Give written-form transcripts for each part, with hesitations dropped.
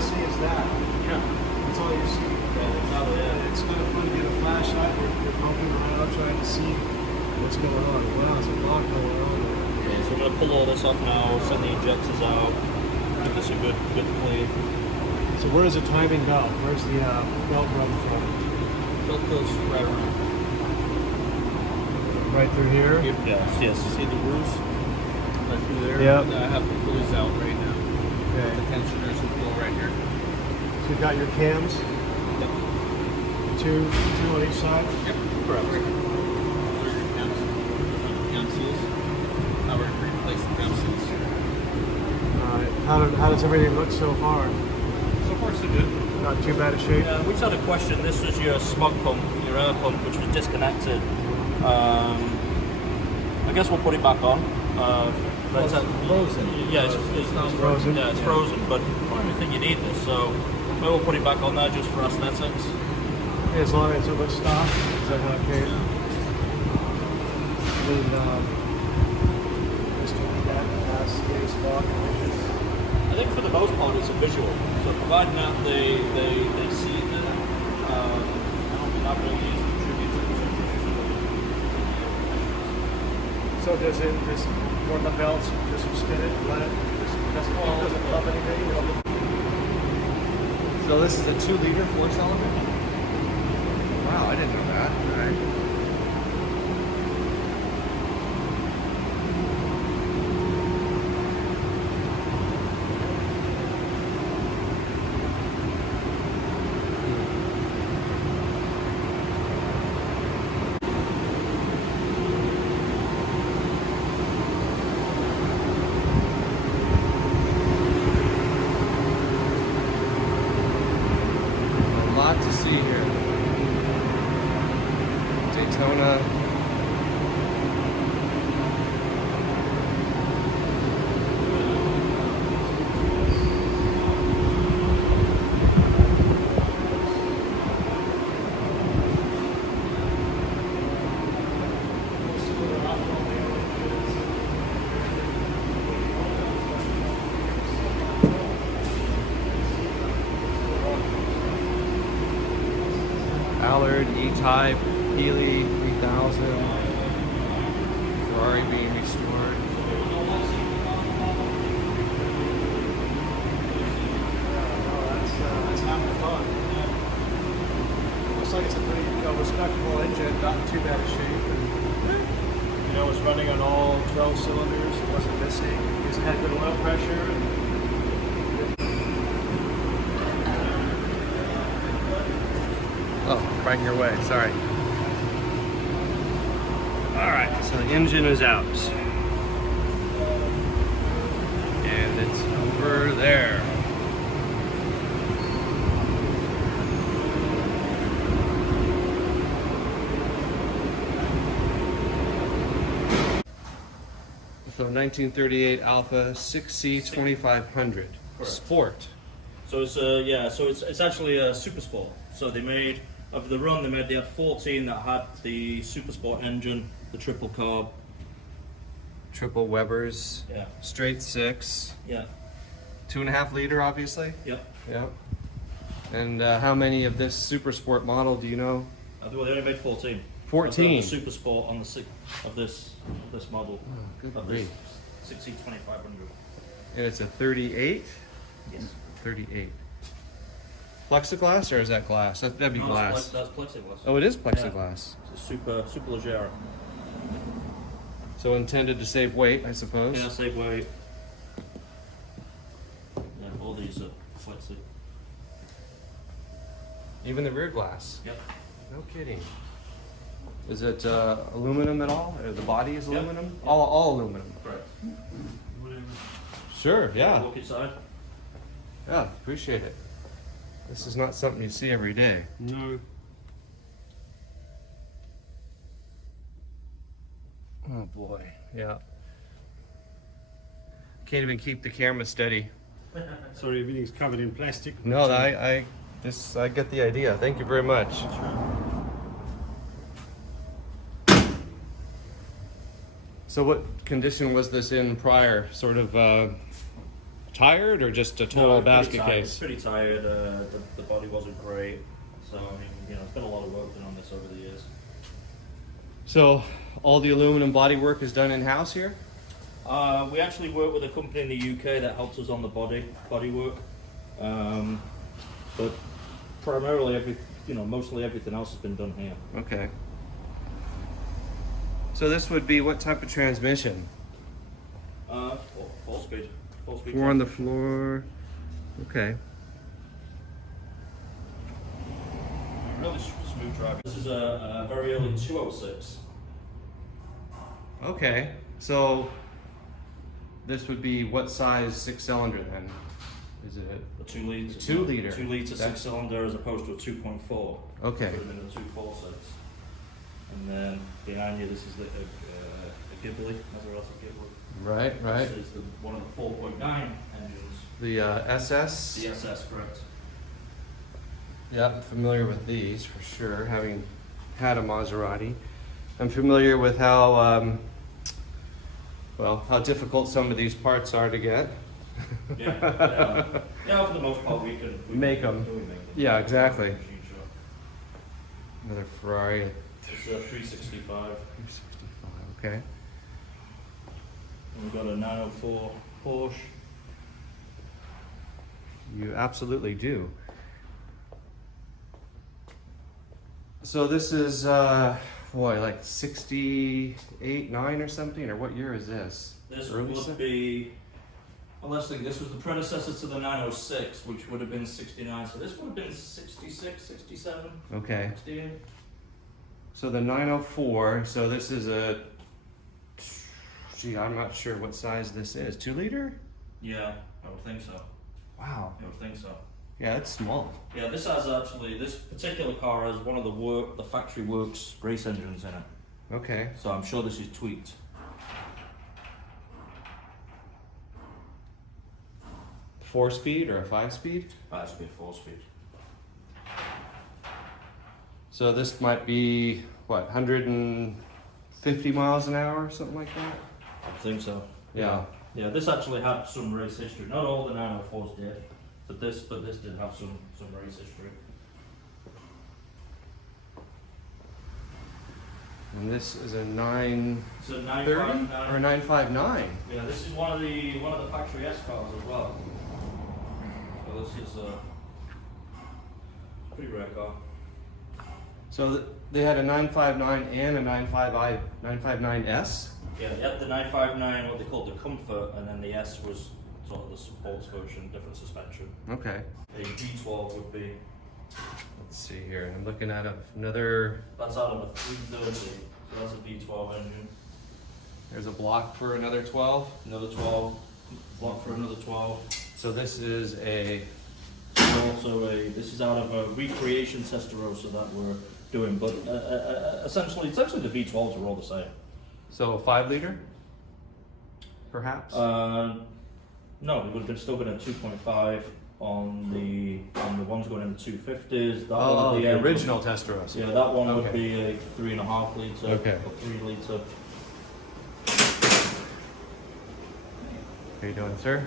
I see is that. Yeah. That's all you see. It's kind of fun to get a flashlight. You're poking around trying to see what's going on. Wow, there's a lot going on there. Okay, so I'm going to pull all this off now, send the injectors out, give this a good clean. So where does the timing belt? Where's the belt run from? Belt goes right around. Right through here? Yes. See the grooves? Right through there? Yep. I have the pulleys out right now. Okay. The tensioners will go right here. So you've got your cams? Yep. Two on each side? Yep, correct. Where are your cams? Cam seals. Now we're going to replace the cam seals. Alright, how does everything look so far? So far so good. Not too bad a shape? We just had a question. This was your smog pump, your air pump, which was disconnected. I guess we'll put it back on. It's frozen. Yeah, it's not frozen. Yeah, it's frozen, but I don't think you need this, so maybe we'll put it back on there just for aesthetics. As long as it looks stock, is that how it came? Just keep that fast, space, lock, I think for the most part it's a visual, so providing that they see it there, I don't think that really is contributing to So does it just run the belts, just spin it, let it, just doesn't pump anything? So this is a 2-liter 4-cylinder? Wow, I didn't know that. All right. A lot to see here. Daytona. Allard, E-Type, Healy 3000, Ferrari being restored. That's having fun. Looks like it's a pretty respectable engine, not in too bad a shape. And, it's running on all 12 cylinders. It wasn't missing. It's had good oil pressure. Oh, right in your way, sorry. Alright, so the engine is out. And it's over there. So 1938 Alfa 6C 2500 Sport. So it's it's actually a super sport. So they made of the run they had 14 that had the super sport engine, the triple carb. Triple Webers. Yeah. Straight 6. Yeah. 2.5 liter, obviously. Yep. Yeah. And how many of this super sport model do you know? Well, they only made 14. 14. The super sport on the of this model. Oh, good of grief. this 6C2500. And it's a 38? Yes. 38. Plexiglass or is that glass? That'd be No, glass. That's plexiglass. Oh, it is plexiglass. It's a super leggera. So intended to save weight, I suppose. Yeah, save weight. Yeah, all these are flexi. Even the rear glass. Yep. No kidding. Is it aluminum at all? Or the body is Yep. aluminum? Yep. All aluminum. Correct. Sure, yeah. Look inside. Yeah, appreciate it. This is not something you see every day. No. Oh boy, yeah. Can't even keep the camera steady. Sorry, everything's covered in plastic. No, I get the idea. Thank you very much. So what condition was this in prior? Sort of tired or just a No, total it's pretty basket tired. case? It's pretty tired. The body wasn't great. So, I mean, you know, it's been a lot of work done on this over the years. So all the aluminum bodywork is done in-house here? We actually work with a company in the UK that helps us on the body work. But primarily, mostly everything else has been done here. Okay. So this would be what type of transmission? Four speed. Four on the floor. Okay. Really smooth drive. This is a very early 206. Okay. So this would be what size 6-cylinder then? Is it A 2 litre. 2 liter? 2 litre 6-cylinder as opposed to a 2.4. Okay. Would have been a 246. And then behind you, this is a Ghibli, Maserati Ghibli. Right, right. This is one of the 4.9 engines. The SS? The SS, correct. Yeah, I'm familiar with these for sure, having had a Maserati. I'm familiar with how, how difficult some of these parts are to get. Yeah, for the most part, we Make them. Yeah, exactly. Machine shop. Another Ferrari. It's a 365. 365, okay. And we've got a 904 Porsche. You absolutely do. So this is, like 68, 9 or something? Or what year is this? This Early would be, well, let's think, this was the predecessor to the 906, which would have been 69. So this would have been 66, 67, Okay. 68. So the 904, so this is a, I'm not sure what size this is. 2 liter? Yeah, I would think so. Wow. I would think so. Yeah, it's small. Yeah, this particular car has one of the factory works race engines in it. Okay. So I'm sure this is tweaked. 4-speed or a 5-speed? That should be a 4-speed. So this might be, what, 150 miles an hour or something like that? I think so. Yeah. Yeah, this actually had some race history. Not all the 904s did, but this did have some race history. And this is a 930 It's a 959. or a 959? Yeah, this is one of the factory S cars as well. So this is a pretty rare car. So they had a 959 and a 959S? Yeah, they had the 959, what they called the Comfort, and then the S was sort of the sports version, different suspension. Okay. A V12 would be, Let's see here. I'm looking at another. that's out of a 330, so that's a V12 engine. There's a block for another 12. Another 12, block for another 12. So this is a. This is out of a recreation Testarossa that we're doing, but essentially the V12s are all the same. So a 5 liter? Perhaps? No, it would have still been a 2.5 on the ones going in the 250s. That one, the original Testarossa. Yeah, that one would Okay. be a 3.5 litre Okay. or 3 litre. How you doing, sir?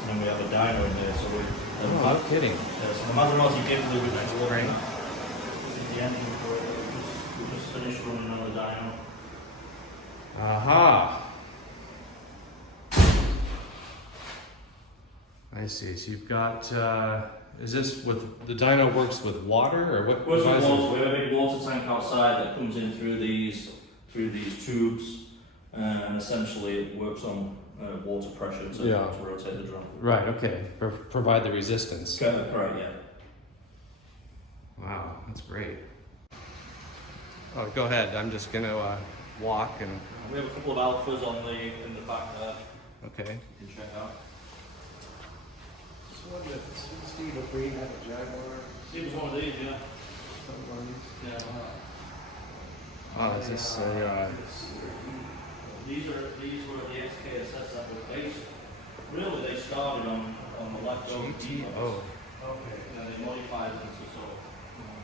And then we have a dyno in there, so we. Oh, no kidding. Yeah, so the Maserati Ghibli with next Right. This is the engine for it. We just finished running another dyno. Aha. I see. So you've got. Is this with the dyno works with water or what? Works with devices? water. We have a big water tank outside that comes in through these tubes, and essentially it works on water pressure to rotate the drum. Right. Okay. Provide the resistance. Correct. Yeah. Wow, that's great. Oh, go ahead. I'm just gonna walk and. We have a couple of Alphas in the back there. Okay. You can check out. This one that Steve McQueen had a Jaguar. It was one of these, yeah. Something on these. Yeah. Oh, is this a? These were the XKSS that were based. Really, they started on the leftover GTO. Okay. And they modified them to sort of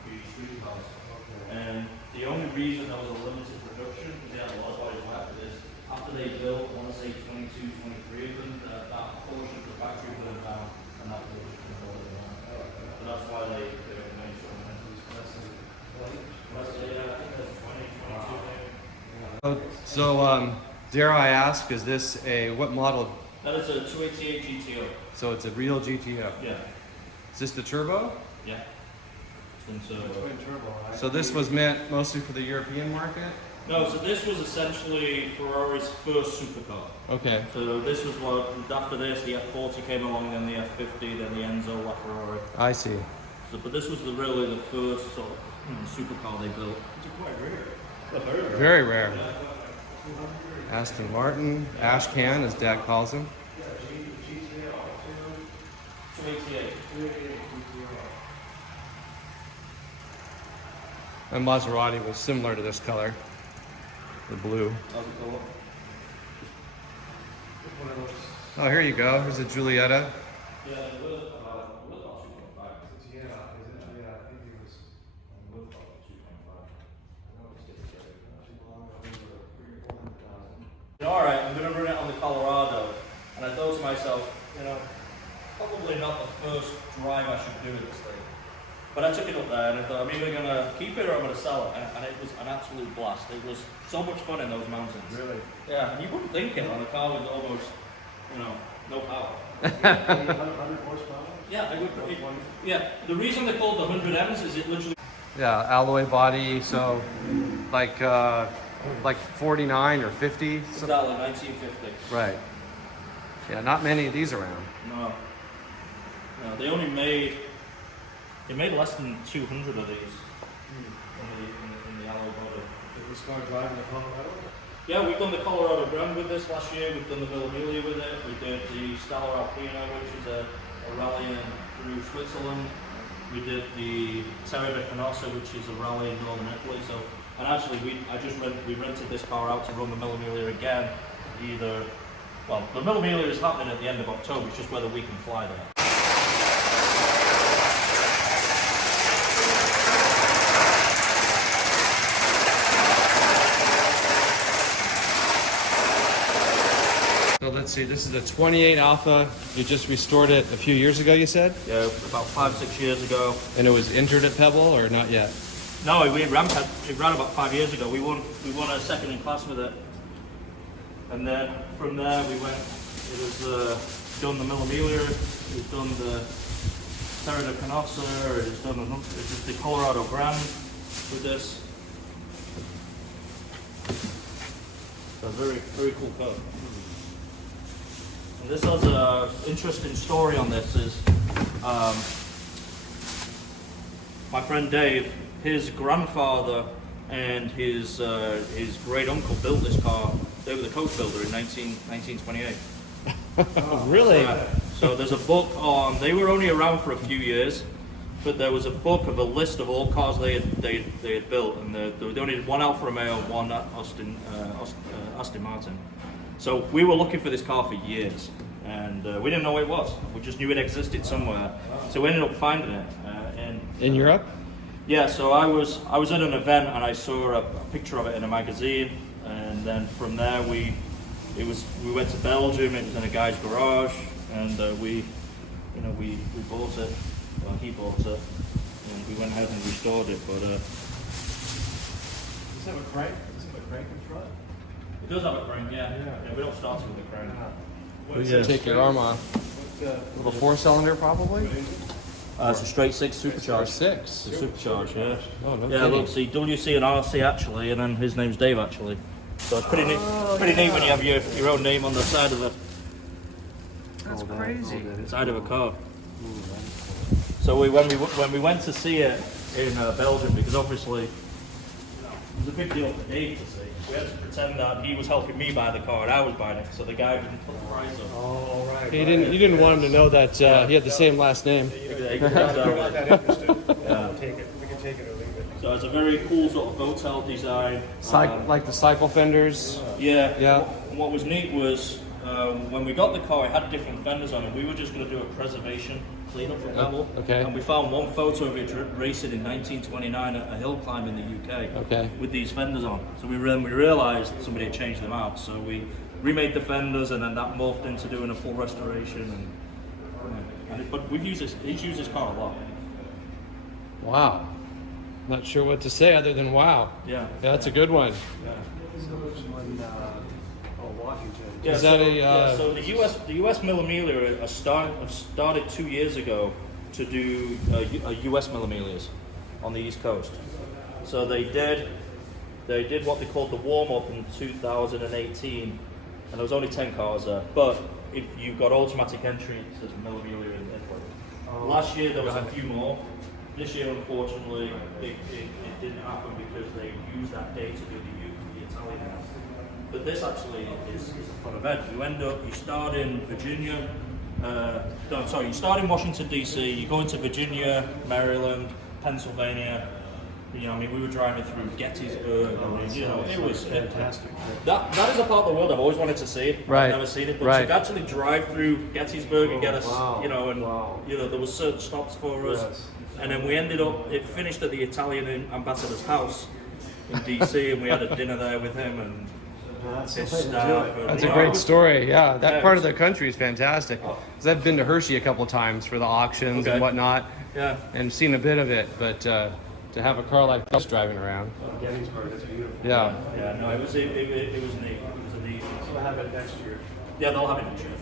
be street cars. Okay. And The only reason there was a limited production, because they had a lot of bodies after this, after they built, I want to say 22, 23 of them, that portion of the factory burned down, and that was so that's why they don't make so many. I think that's 20, 22 maybe. So, dare I ask, is this what model? That is a 288 GTO. So it's a real GTO. Yeah. Is this the turbo? Yeah. Twin turbo. Twin turbo, right? So this was meant mostly for the European market? No, so this was essentially Ferrari's first supercar. Okay. So this was what, after this, the F40 came along, then the F50, then the Enzo LaFerrari. I see. So, but this was really the first sort of supercar they built. It's quite rare. Very rare. Very rare. Aston Martin, Ash Can, as Dad calls him. Yeah, GTO, 288. 288 GTO. And Maserati was similar to this color, the blue. How's it go up? One of those. Oh, here you go. Here's a Giulietta. Yeah, it was about 2.5. Yeah, is it? Yeah, I think it was. It was about 2.5. All right, I'm going to run it on the Colorado, and I thought to myself, you know, probably not the first drive I should do with this thing. But I took it up there, and I thought I'm either going to keep it or I'm going to sell it, and it was an absolute blast. It was so much fun in those mountains. Really? Yeah, and you wouldn't think it on a car with almost, you know, no power. 100 horsepower? Yeah, yeah. The reason they're called the 100Ms is it literally. Yeah, alloy body, so like 49 or 50. It's out of 1950. Right. Yeah, not many of these around. No. No, they only made. They made less than 200 of these in the alloy body. Did this car drive in the Colorado? Yeah, we've done the Colorado Grand with this last year. We've done the Mille Miglia with it. We did the Stella Alpina, which is a rally through Switzerland. We did the Ferrari Testarossa, which is a rally in northern Italy. So, and actually, we rented this car out to run the Mille Miglia again. Well, the Mille Miglia is happening at the end of October. It's just whether we can fly there. So let's see, this is a 28 Alfa. You just restored it a few years ago, you said? Yeah, about 5-6 years ago. And it was injured at Pebble or not yet? No, it ran about 5 years ago. We won a second in class with it. And then from there we went, it was done the Mille Miglia, it was done the Ferrari Testarossa, it was done the Colorado Grand with this. So very, very cool car. And this has an interesting story on this is, my friend Dave, his grandfather and his great uncle built this car. They were the coach builder in 1928. Really? So there's a book on, they were only around for a few years, but there was a book of a list of all cars they had built, and they only did one Alfa Romeo, one Aston Martin. So we were looking for this car for years, and we didn't know what it was. We just knew it existed somewhere. So we ended up finding it. In Europe? Yeah, so I was at an event and I saw a picture of it in a magazine, and then from there we went to Belgium. It was in a guy's garage, and we bought it. Well, he bought it, and we went ahead and restored it. But Does it have a crank? Does it have a crank in front? it does have a crank, yeah. We don't start it with a crank. Take your arm off. A 4-cylinder probably? It's a straight 6 Or supercharged. 6? It's a supercharged, yeah. Oh, no Yeah, kidding. look, see, WC and RC actually, and then his name's Dave actually. So it's pretty neat. Pretty neat when you have your own name on the side of the That's crazy. side of a car. So when we went to see it in Belgium, because obviously it was a big deal for Dave to see. We had to pretend that he was helping me buy the car and I was buying it, so the guy didn't put the price up. Oh, right. You didn't want him to know that he had the same last name. We're not that interested. We'll take it. We can take it or leave it. So it's a very cool sort of hotel design. Like the cycle fenders. Yeah. Yeah. What was neat was when we got the car, it had different fenders on it. We were just going to do a preservation cleanup from Pebble. Okay. And we found one photo of it racing in 1929 at a hill climb in the UK. Okay. With these fenders on. So we realised somebody had changed them out. So we remade the fenders, and then that morphed into doing a full restoration. But he's used this car a lot. Wow. Not sure what to say other than wow. Yeah. That's a good one. Yeah. So which one? Washington. Yeah, Is that so the US Mille Miglia started 2 years ago to do US Mille Miglias on the East Coast. So they did what they called the warm up in 2018, and there was only 10 cars there. But if you got automatic entry to Mille Miglia in Italy. Last year there was a few more. This year, unfortunately, it didn't happen because they used that day to do the Italian house. But this actually is a fun event. You start in Virginia, you start in Washington, D.C., you go into Virginia, Maryland, Pennsylvania. You know, I mean, we were driving through Gettysburg. It was fantastic. That is a part of the world I've always wanted to see. Right. I've never seen it, but to actually drive through Gettysburg and get us, there was certain stops for us. Yes. And then we ended up, it finished at the Italian ambassador's house in DC, and we had a dinner there with him and That's his the way to do staff. it. and, That's you a know, great story. Yeah, that Yeah, part it of was- the country is fantastic. 'Cause I've been to Hershey a couple times for the auctions Okay. and whatnot, Yeah. and seen a bit of it. But to have a car like this driving around, Gettysburg, that's beautiful. yeah. Yeah, no, it was neat. It was a neat. We'll have it next year. Yeah, they'll have it next year.